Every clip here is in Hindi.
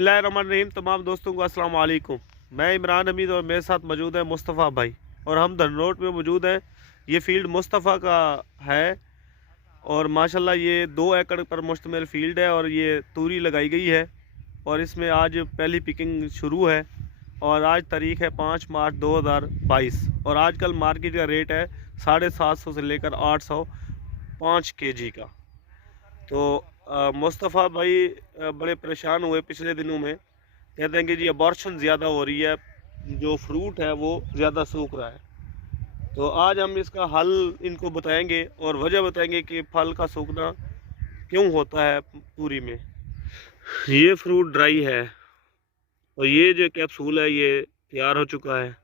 बिस्मिल्लाहिर्रहमानिर्रहीम। तमाम दोस्तों को अस्सलाम वालेकुम। मैं इमरान हमीद और मेरे साथ मौजूद है मुस्तफ़ा भाई और हम धनरोड में मौजूद हैं। ये फील्ड मुस्तफ़ा का है और माशाल्लाह ये 2 एकड़ पर मुश्तमिल फील्ड है और ये तूरी लगाई गई है और इसमें आज पहली पिकिंग शुरू है और आज तारीख़ है 5 मार्च 2022 और आजकल मार्केट का रेट है 750 से लेकर 805 kg का। तो मुस्तफ़ा भाई बड़े परेशान हुए पिछले दिनों में, कहते हैं कि जी अबॉर्शन ज़्यादा हो रही है, जो फ्रूट है वो ज़्यादा सूख रहा है। तो आज हम इसका हल इनको बताएंगे और वजह बताएंगे कि फल का सूखना क्यों होता है पूरी में। ये फ्रूट ड्राई है और ये जो कैप्सूल है ये तैयार हो चुका है।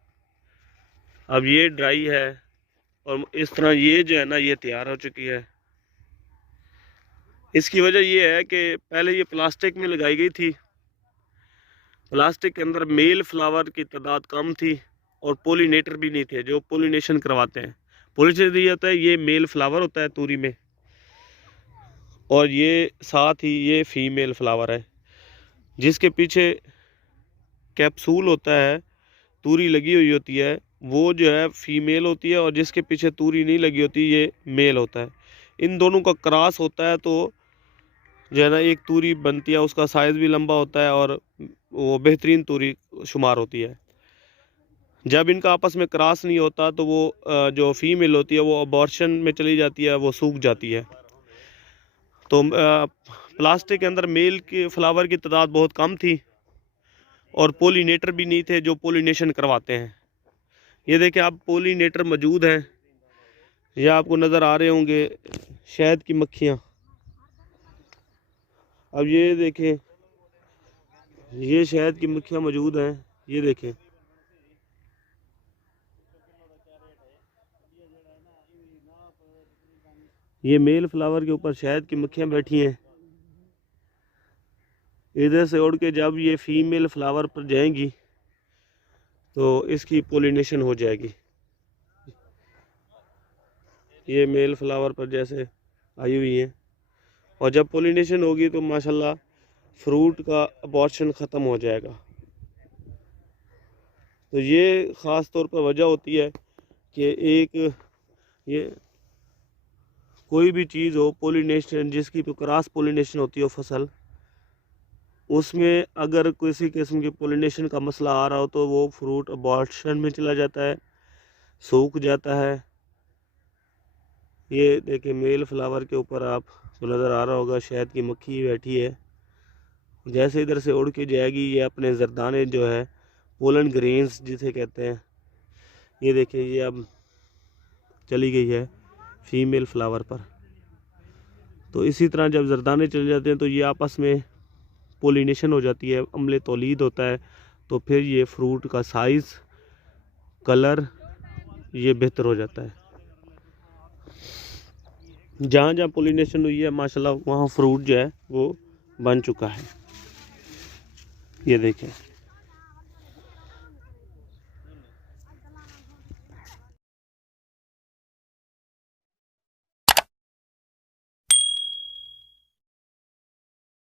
अब ये ड्राई है और इस तरह ये जो है ना ये तैयार हो चुकी है। इसकी वजह ये है कि पहले ये प्लास्टिक में लगाई गई थी। प्लास्टिक के अंदर मेल फ्लावर की तादाद कम थी और पोलिनेटर भी नहीं थे जो पोलिनेशन करवाते हैं। पोलिनेटर ये होता है, ये मेल फ्लावर होता है तूरी में और ये साथ ही ये फीमेल फ्लावर है जिसके पीछे कैप्सूल होता है, तूरी लगी हुई होती है, वो जो है फीमेल होती है और जिसके पीछे तूरी नहीं लगी होती ये मेल होता है। इन दोनों का क्रॉस होता है तो जो है ना एक तूरी बनती है, उसका साइज़ भी लंबा होता है और वो बेहतरीन तूरी शुमार होती है। जब इनका आपस में क्रॉस नहीं होता तो वो जो फीमेल होती है वो अबॉर्शन में चली जाती है, वो सूख जाती है। तो प्लास्टिक के अंदर मेल के फ्लावर की तादाद बहुत कम थी और पोलिनेटर भी नहीं थे जो पोलिनेशन करवाते हैं। ये देखें आप, पोलिनेटर मौजूद हैं, ये आपको नज़र आ रहे होंगे, शहद की मक्खियाँ। अब ये देखें, ये शहद की मक्खियाँ मौजूद हैं, ये देखें। ये मेल फ्लावर के ऊपर शहद की मक्खियाँ बैठी हैं। इधर से उड़ के जब ये फीमेल फ्लावर पर जाएंगी तो इसकी पोलिनेशन हो जाएगी। ये मेल फ्लावर पर जैसे आई हुई हैं और जब पोलिनेशन होगी तो माशाल्लाह फ्रूट का अबॉर्शन ख़त्म हो जाएगा। तो ये ख़ास तौर पर वजह होती है कि एक ये कोई भी चीज़ हो, पोलिनेशन जिसकी क्रॉस पोलिनेशन होती हो फसल, उसमें अगर किसी किस्म की पोलिनेशन का मसला आ रहा हो तो वो फ्रूट अबॉर्शन में चला जाता है, सूख जाता है। ये देखिए मेल फ्लावर के ऊपर आपको नज़र आ रहा होगा शहद की मक्खी बैठी है। जैसे इधर से उड़ के जाएगी ये अपने जरदाने जो है, पोलन ग्रेन्स जिसे कहते हैं, ये देखिए ये अब चली गई है फीमेल फ्लावर पर। तो इसी तरह जब जरदाने चले जाते हैं तो ये आपस में पोलिनेशन हो जाती है, अम्ल तौलीद होता है, तो फिर ये फ्रूट का साइज़, कलर ये बेहतर हो जाता है। जहाँ जहाँ पोलिनेशन हुई है माशाल्लाह वहाँ फ्रूट जो है वो बन चुका है। ये देखें।